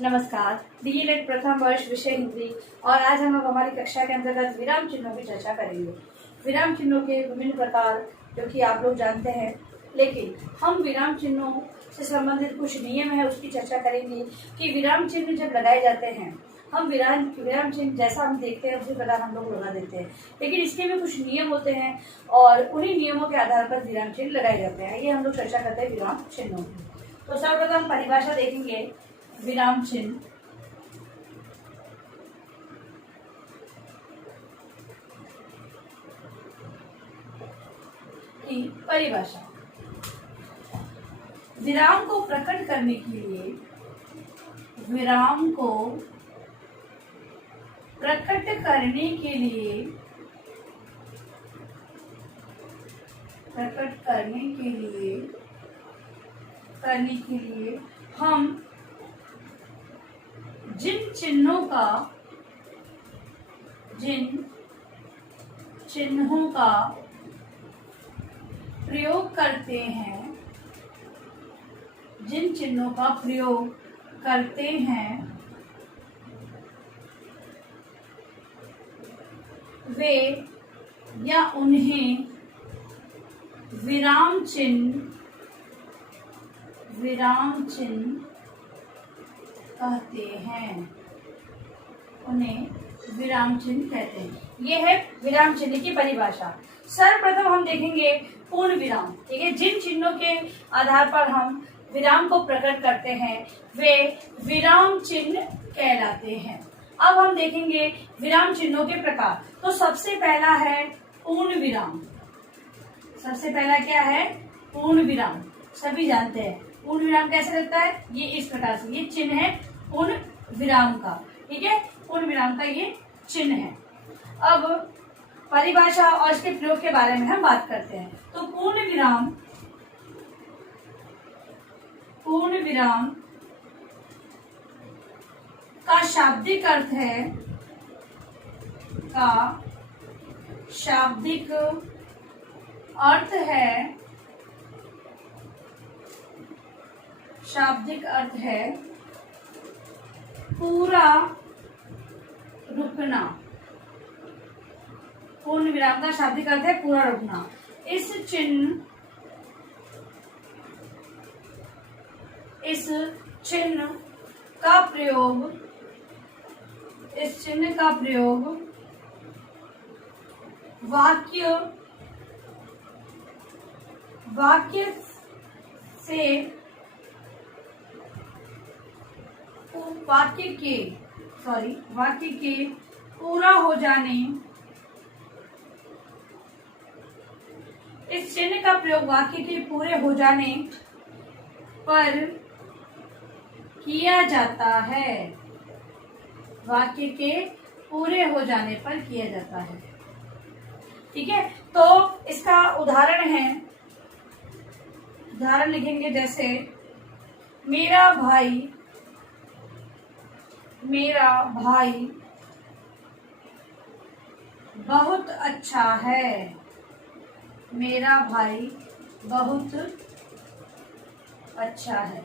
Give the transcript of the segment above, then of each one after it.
नमस्कार। डीएलएड प्रथम वर्ष विषय हिंदी और आज हम हमारी कक्षा के अंतर्गत विराम चिन्हों की चर्चा करेंगे। विराम चिन्हों के विभिन्न प्रकार जो कि आप लोग जानते हैं, लेकिन हम विराम चिन्हों से संबंधित कुछ नियम है उसकी चर्चा करेंगे कि विराम चिन्ह जब लगाए जाते हैं, हम विराम चिन्ह जैसा हम देखते हैं उसी प्रकार हम लोग लगा देते हैं, लेकिन इसके भी कुछ नियम होते हैं और उन्हीं नियमों के आधार पर विराम चिन्ह लगाए जाते हैं। ये हम लोग चर्चा करते हैं विराम चिन्हों की। तो सर्वप्रथम परिभाषा देखेंगे विराम चिन्ह। की परिभाषा, विराम को प्रकट करने के लिए, विराम को प्रकट करने के लिए, प्रकट करने के लिए हम जिन चिन्हों का प्रयोग करते हैं, जिन चिन्हों का प्रयोग करते हैं वे या उन्हें विराम चिन्ह कहते हैं। उन्हें विराम चिन्ह कहते हैं। ये है विराम चिन्ह की परिभाषा। सर्वप्रथम हम देखेंगे पूर्ण विराम। ठीक है, जिन चिन्हों के आधार पर हम विराम को प्रकट करते हैं वे विराम चिन्ह कहलाते हैं। अब हम देखेंगे विराम चिन्हों के प्रकार। तो सबसे पहला है पूर्ण विराम। सबसे पहला क्या है? पूर्ण विराम। सभी जानते हैं पूर्ण विराम कैसे लगता है। ये इस प्रकार से, ये चिन्ह है पूर्ण विराम का। ठीक है, पूर्ण विराम का ये चिन्ह है। अब परिभाषा और इसके प्रयोग के बारे में हम बात करते हैं। तो पूर्ण विराम का शाब्दिक अर्थ है पूरा रुकना। पूर्ण विराम का शाब्दिक अर्थ है पूरा रुकना। इस चिन्ह का प्रयोग वाक्य के पूरा हो जाने, इस चिन्ह का प्रयोग वाक्य के पूरे हो जाने पर किया जाता है। वाक्य के पूरे हो जाने पर किया जाता है। ठीक है, तो इसका उदाहरण लिखेंगे जैसे मेरा भाई बहुत अच्छा है। मेरा भाई बहुत अच्छा है।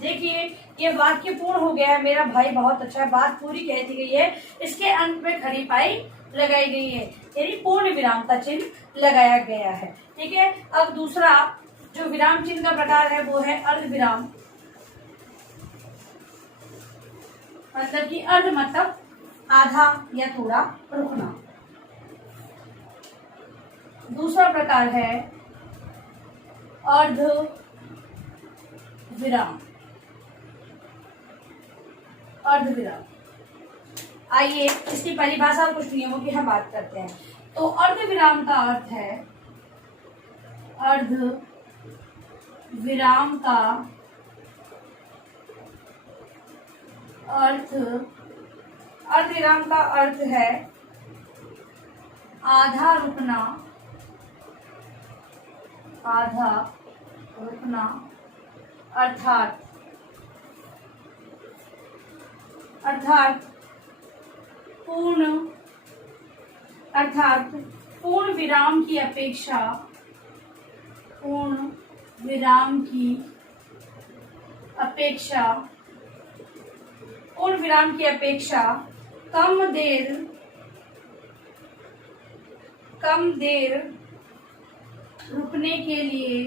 देखिए, ये वाक्य पूर्ण हो गया है। मेरा भाई बहुत अच्छा है, बात पूरी कह दी गई है। इसके अंत में खड़ी पाई लगाई गई है, यानी पूर्ण विराम का चिन्ह लगाया गया है। ठीक है, अब दूसरा जो विराम चिन्ह का प्रकार है वो है अर्ध विराम। मतलब कि अर्ध मतलब आधा या थोड़ा रुकना। दूसरा प्रकार है अर्ध विराम। आइए इसकी परिभाषा और कुछ नियमों की हम बात करते हैं। तो अर्ध विराम का अर्थ है आधा रुकना अर्थात पूर्ण विराम की अपेक्षा पूर्ण विराम की अपेक्षा कम देर रुकने के लिए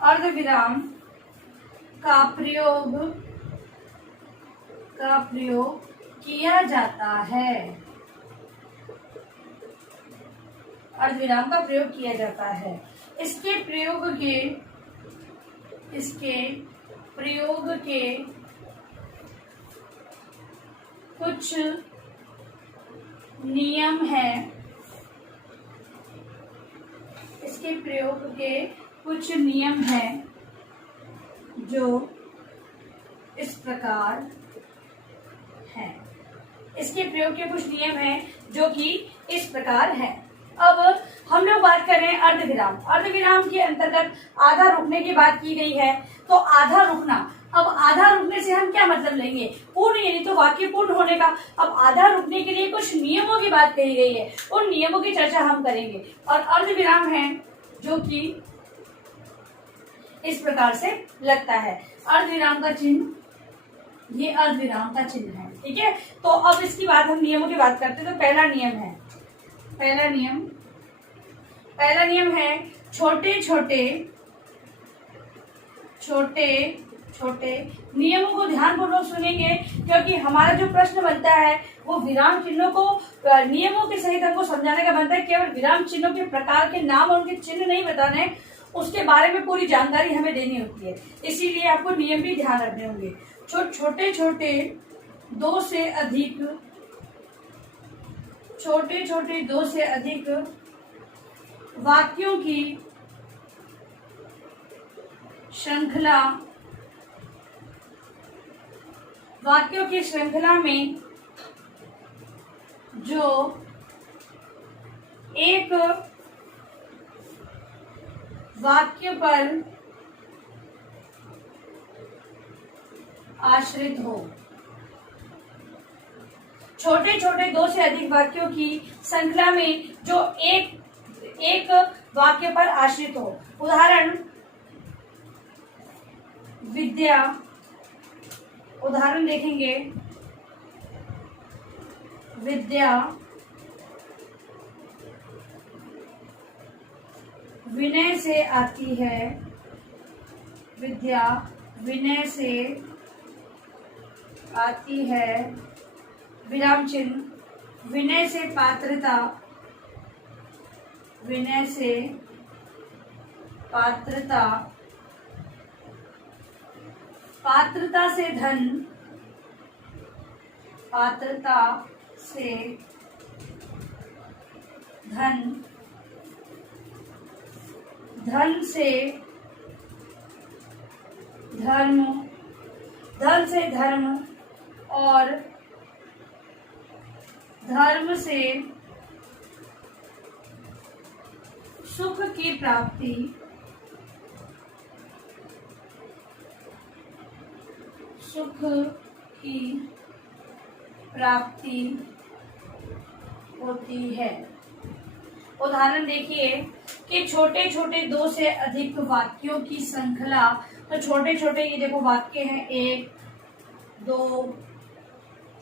अर्धविराम का प्रयोग किया जाता है। अर्धविराम का प्रयोग किया जाता है। इसके प्रयोग के कुछ नियम हैं। इसके प्रयोग के कुछ नियम हैं जो इस प्रकार हैं। इसके प्रयोग के कुछ नियम हैं जो कि इस प्रकार हैं। अब हम लोग बात कर रहे हैं अर्धविराम। अर्धविराम के अंतर्गत आधा रुकने की बात की गई है। तो आधा रुकना, अब आधा रुकने से हम क्या मतलब लेंगे? पूर्ण, यानी तो वाक्य पूर्ण होने का। अब आधा रुकने के लिए कुछ नियमों की बात कही गई है, उन नियमों की चर्चा हम करेंगे। और अर्धविराम है जो कि इस प्रकार से लगता है। अर्धविराम का चिन्ह, ये अर्धविराम का चिन्ह है, ठीक है। तो अब इसकी बात, हम नियमों की बात करते हैं। तो पहला नियम है छोटे नियमों को ध्यानपूर्वक सुनेंगे, क्योंकि हमारा जो प्रश्न बनता है वो विराम चिन्हों को नियमों के सहित हमको समझाने का बनता है। केवल विराम चिन्हों के प्रकार के नाम और उनके चिन्ह नहीं बताने, उसके बारे में पूरी जानकारी हमें देनी होती है। इसीलिए आपको नियम भी ध्यान रखने होंगे। छोटे दो से अधिक वाक्यों की श्रृंखला में जो एक वाक्य पर आश्रित हो। छोटे दो से अधिक वाक्यों की श्रृंखला में जो एक वाक्य पर आश्रित हो। उदाहरण देखेंगे। विद्या विनय से आती है। विद्या विनय से आती है। विराम चिन्ह, विनय से पात्रता, विनय से पात्रता, पात्रता से धन, पात्रता से धन, धन से धर्म, धन से धर्म और धर्म से सुख की प्राप्ति, सुख की प्राप्ति होती है। उदाहरण देखिए कि छोटे दो से अधिक वाक्यों की श्रृंखला। तो छोटे ये देखो वाक्य हैं, 1 2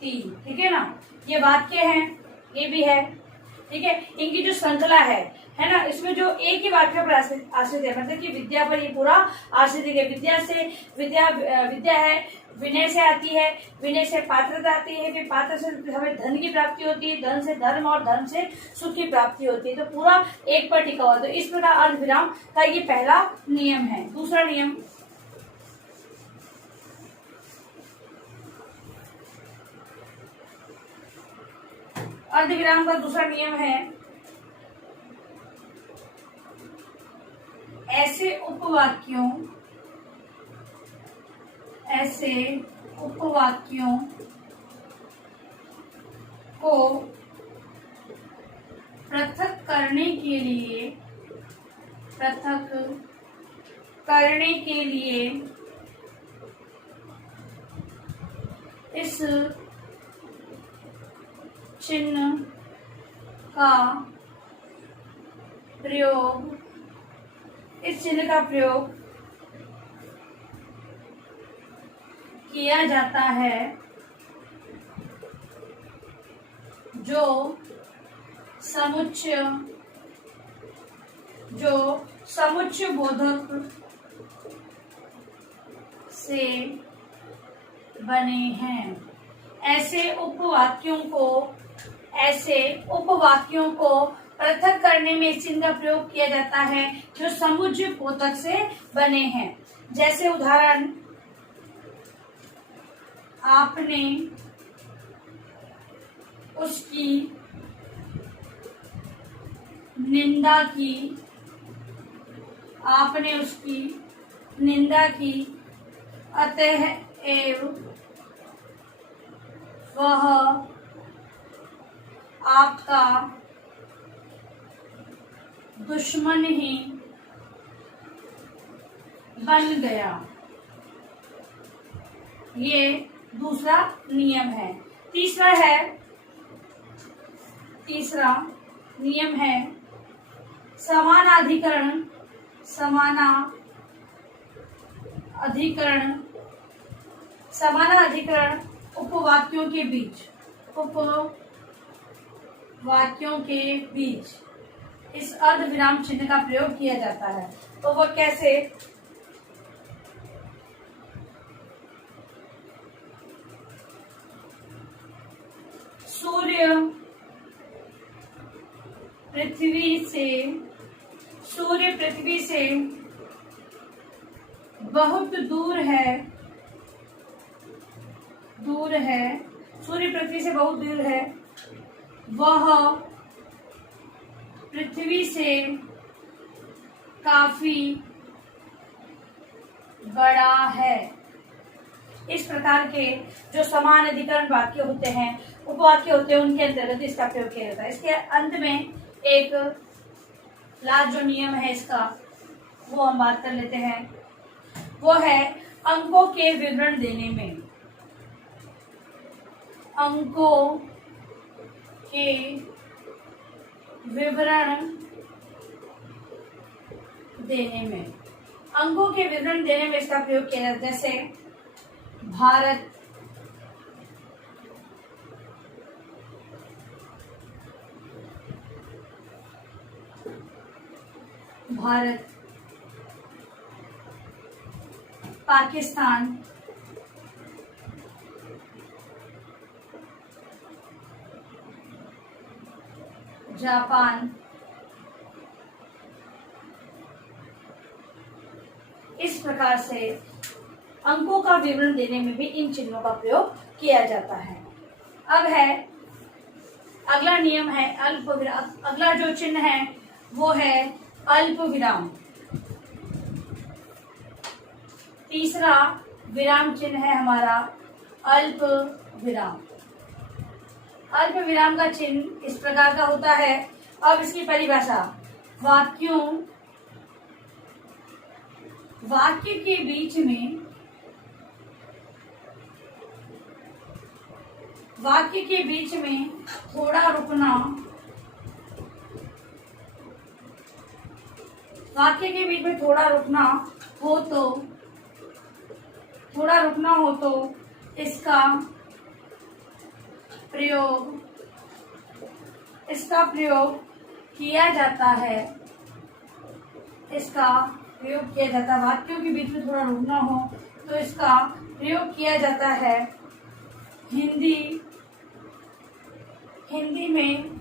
3, ठीक है ना। ये वाक्य हैं, ये भी है, ठीक है। इनकी जो श्रृंखला है ना, इसमें जो एक ही वाक्य पर आश्रित है, मतलब कि विद्या पर ये पूरा आश्रित है। विद्या है, विनय से आती है, विनय से पात्रता आती है, फिर पात्र से हमें धन की प्राप्ति होती है, धन से धर्म और धर्म से सुख की प्राप्ति होती है। तो पूरा एक पर टिका हुआ। तो इस प्रकार अर्धविराम का ये पहला नियम है। दूसरा नियम, अर्धविराम का दूसरा नियम है, ऐसे उपवाक्यों को पृथक करने के लिए इस चिन्ह का प्रयोग, इस चिन्ह का प्रयोग किया जाता है जो समुच्चय बोधक से बने हैं। ऐसे उपवाक्यों को पृथक करने में इस चिन्ह का प्रयोग किया जाता है जो समुच्चय बोधक से बने हैं। जैसे उदाहरण, आपने उसकी निंदा की, अतएव वह आपका दुश्मन ही बन गया। ये दूसरा नियम है। तीसरा नियम है समानाधिकरण उपवाक्यों के बीच इस अर्धविराम चिन्ह का प्रयोग किया जाता है। तो वो कैसे? सूर्य पृथ्वी से बहुत दूर है। सूर्य पृथ्वी से बहुत दूर है। वह पृथ्वी से काफी बड़ा है। इस प्रकार के जो समान अधिकरण वाक्य होते हैं, उपवाक्य होते हैं, उनके अंतर्गत इसका प्रयोग किया जाता है। इसके अंत में एक लास्ट जो नियम है इसका, वो हम बात कर लेते हैं। वो है अंकों के विवरण देने में। अंकों के विवरण देने में इसका प्रयोग किया जाता है। जैसे भारत पाकिस्तान, जापान, इस प्रकार से अंकों का विवरण देने में भी इन चिन्हों का प्रयोग किया जाता है। अब है अगला नियम है अल्पविराम। अगला जो चिन्ह है वो है अल्पविराम। तीसरा विराम चिन्ह है हमारा अल्पविराम। अल्पविराम का चिन्ह इस प्रकार का होता है। अब इसकी परिभाषा, वाक्य के बीच में थोड़ा रुकना, हो तो इसका प्रयोग किया जाता है। वाक्यों के बीच में थोड़ा रुकना हो तो इसका प्रयोग किया जाता है। हिंदी में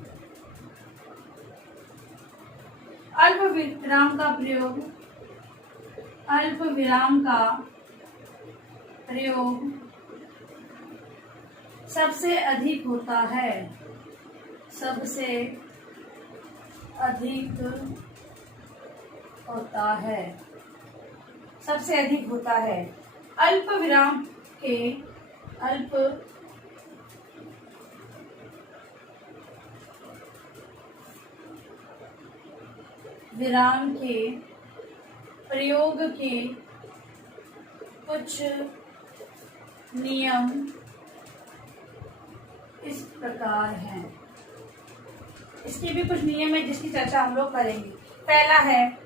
अल्पविराम का प्रयोग सबसे अधिक होता है। अल्पविराम के प्रयोग के कुछ नियम इस प्रकार हैं। इसके भी कुछ नियम है जिसकी चर्चा हम लोग करेंगे। पहला है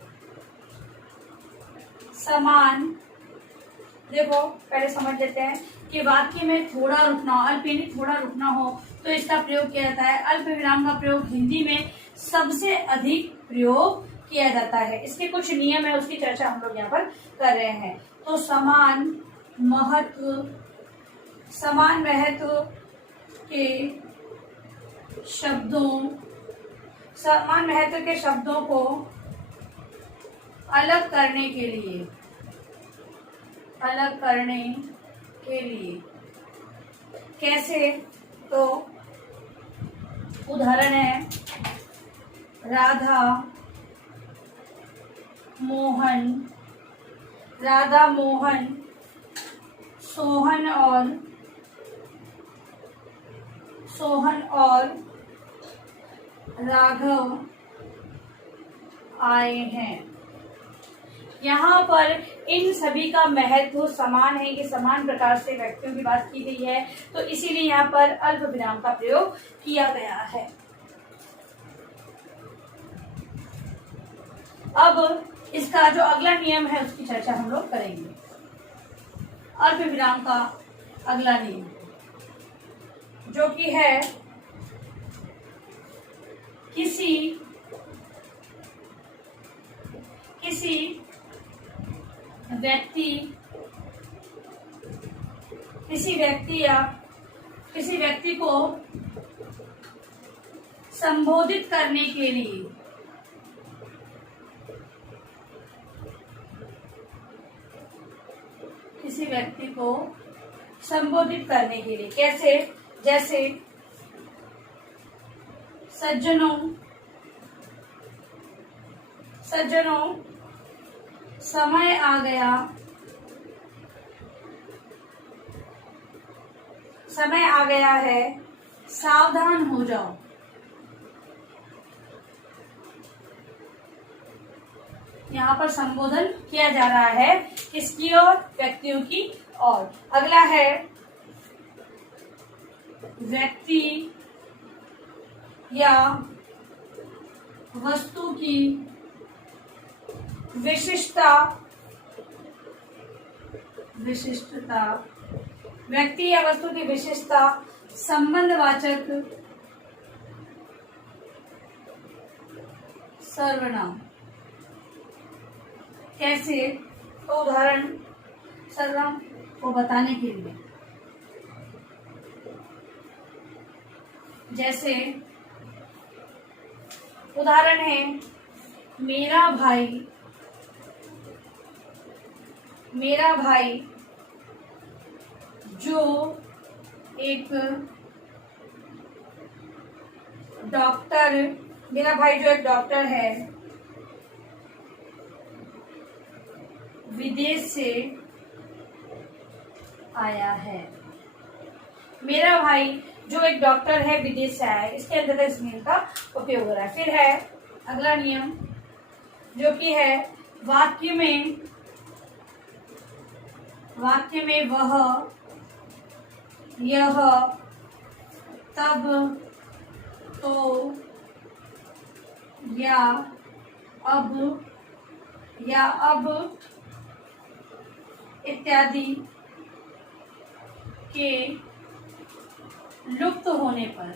समान। देखो पहले समझ लेते हैं कि वाक्य में थोड़ा रुकना हो, अल्प यानी थोड़ा रुकना हो तो इसका प्रयोग किया जाता है। अल्प विराम का प्रयोग हिंदी में सबसे अधिक प्रयोग किया जाता है। इसके कुछ नियम है, उसकी चर्चा हम लोग यहाँ पर कर रहे हैं। तो समान महत्व के शब्दों समान महत्व के शब्दों को अलग करने के लिए कैसे? तो उदाहरण है राधा मोहन सोहन और राघव आए हैं। यहाँ पर इन सभी का महत्व समान है, ये समान प्रकार से व्यक्तियों की बात की गई है, तो इसीलिए यहाँ पर अल्प विराम का प्रयोग किया गया है। अब इसका जो अगला नियम है उसकी चर्चा हम लोग करेंगे। अल्प विराम का अगला नियम जो कि है किसी व्यक्ति को संबोधित करने के लिए कैसे? जैसे सज्जनों समय आ गया है, सावधान हो जाओ। यहाँ पर संबोधन किया जा रहा है किसकी ओर? व्यक्तियों की ओर। अगला है व्यक्ति या वस्तु की विशिष्टता। व्यक्ति या वस्तु की विशिष्टता संबंधवाचक सर्वनाम। कैसे? तो उदाहरण सर्वनाम को बताने के लिए, जैसे उदाहरण है मेरा भाई जो एक डॉक्टर है, विदेश से आया है। मेरा भाई जो एक डॉक्टर है विदेश से आया है, इसके अंदर इस नियम का उपयोग हो रहा है। फिर है अगला नियम जो कि है वाक्य में वह, यह, तब, तो, या अब इत्यादि के लुप्त होने पर।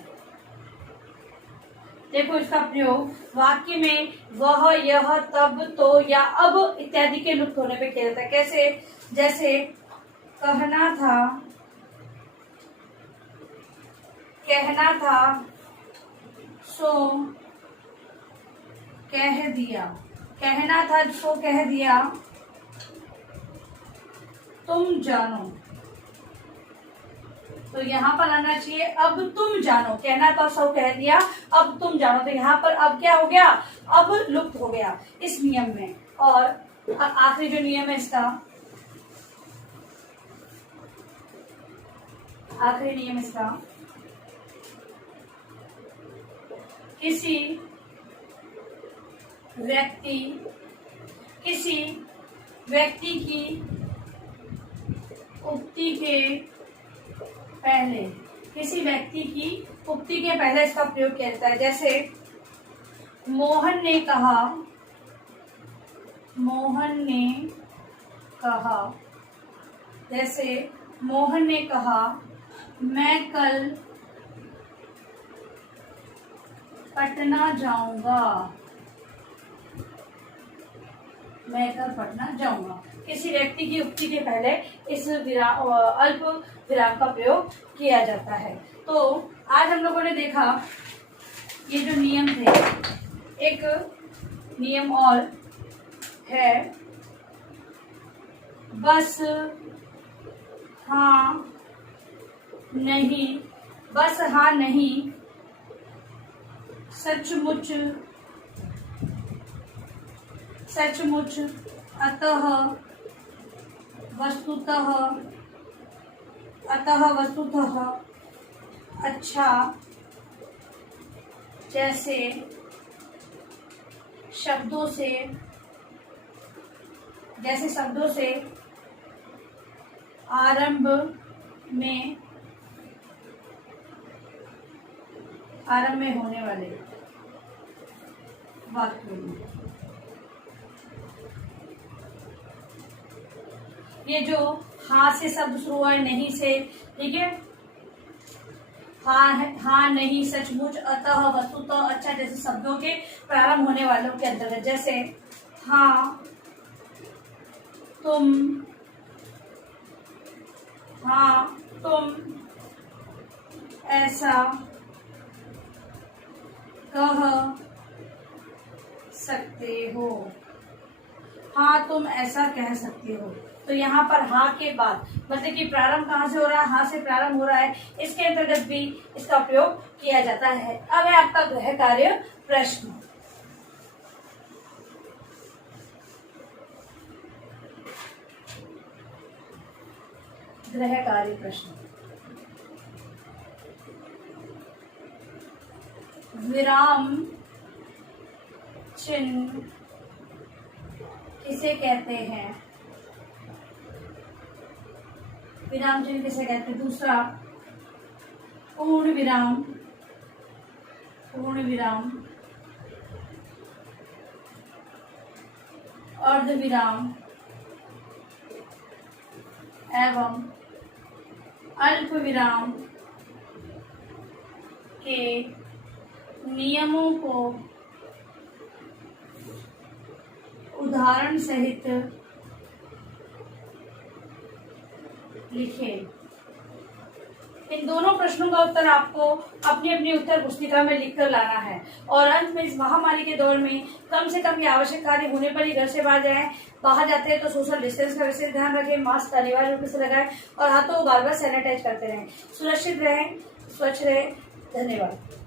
देखो इसका प्रयोग वाक्य में वह, यह, तब, तो या अब इत्यादि के लुप्त होने पर किया जाता है। कैसे? जैसे कहना था सो कह दिया। कहना था सो कह दिया, तुम जानो। तो यहाँ पर आना चाहिए अब तुम जानो। कहना था सो कह दिया, अब तुम जानो। तो यहाँ पर अब क्या हो गया? अब लुप्त हो गया इस नियम में। और आखिरी जो नियम है इसका, किसी व्यक्ति की उक्ति के पहले उक्ति के पहले इसका प्रयोग किया जाता है। जैसे मोहन ने कहा, मोहन ने कहा। जैसे मोहन ने कहा मैं कल पटना जाऊंगा, मैं कल पटना जाऊंगा। किसी व्यक्ति की उक्ति के पहले इस अल्प विराम का प्रयोग किया जाता है। तो आज हम लोगों ने देखा ये जो नियम थे, एक नियम और है, बस हाँ नहीं, बस हाँ नहीं, सचमुच, सचमुच, अतः, वस्तुतः, अतः वस्तुतः, अच्छा, जैसे, शब्दों से, जैसे शब्दों से, आरंभ में, आरंभ में होने वाले वाक्यों में। ये जो हाँ से शब्द शुरू हुआ है, नहीं से, ठीक है, हाँ नहीं, सचमुच, अतः, वस्तुतः, अच्छा जैसे शब्दों के प्रारंभ होने वालों के अंतर्गत। जैसे हाँ तुम, हाँ तुम ऐसा कह सकते हो, हाँ तुम ऐसा कह सकते हो। तो यहाँ पर हाँ के बाद मतलब कि प्रारंभ कहाँ से हो रहा है, हाँ से प्रारंभ हो रहा है, इसके अंतर्गत भी इसका प्रयोग किया जाता है। अब है आपका गृह कार्य प्रश्न। गृह कार्य प्रश्न। विराम चिन्ह किसे कहते हैं? विराम चिन्ह किसे कहते हैं? दूसरा, पूर्ण विराम, पूर्ण विराम, अर्ध विराम एवं अल्प विराम के नियमों को उदाहरण सहित लिखें। इन दोनों प्रश्नों का उत्तर आपको अपनी अपनी उत्तर पुस्तिका में लिखकर लाना है। और अंत में इस महामारी के दौर में कम से कम ये आवश्यक कार्य होने पर ही घर से बाहर जाएं। बाहर जाते हैं तो सोशल डिस्टेंस का विशेष ध्यान रखें, मास्क अनिवार्य रूप से लगाएं और हाथों को बार बार सैनिटाइज करते रहें। सुरक्षित रहें, स्वच्छ रहें। धन्यवाद।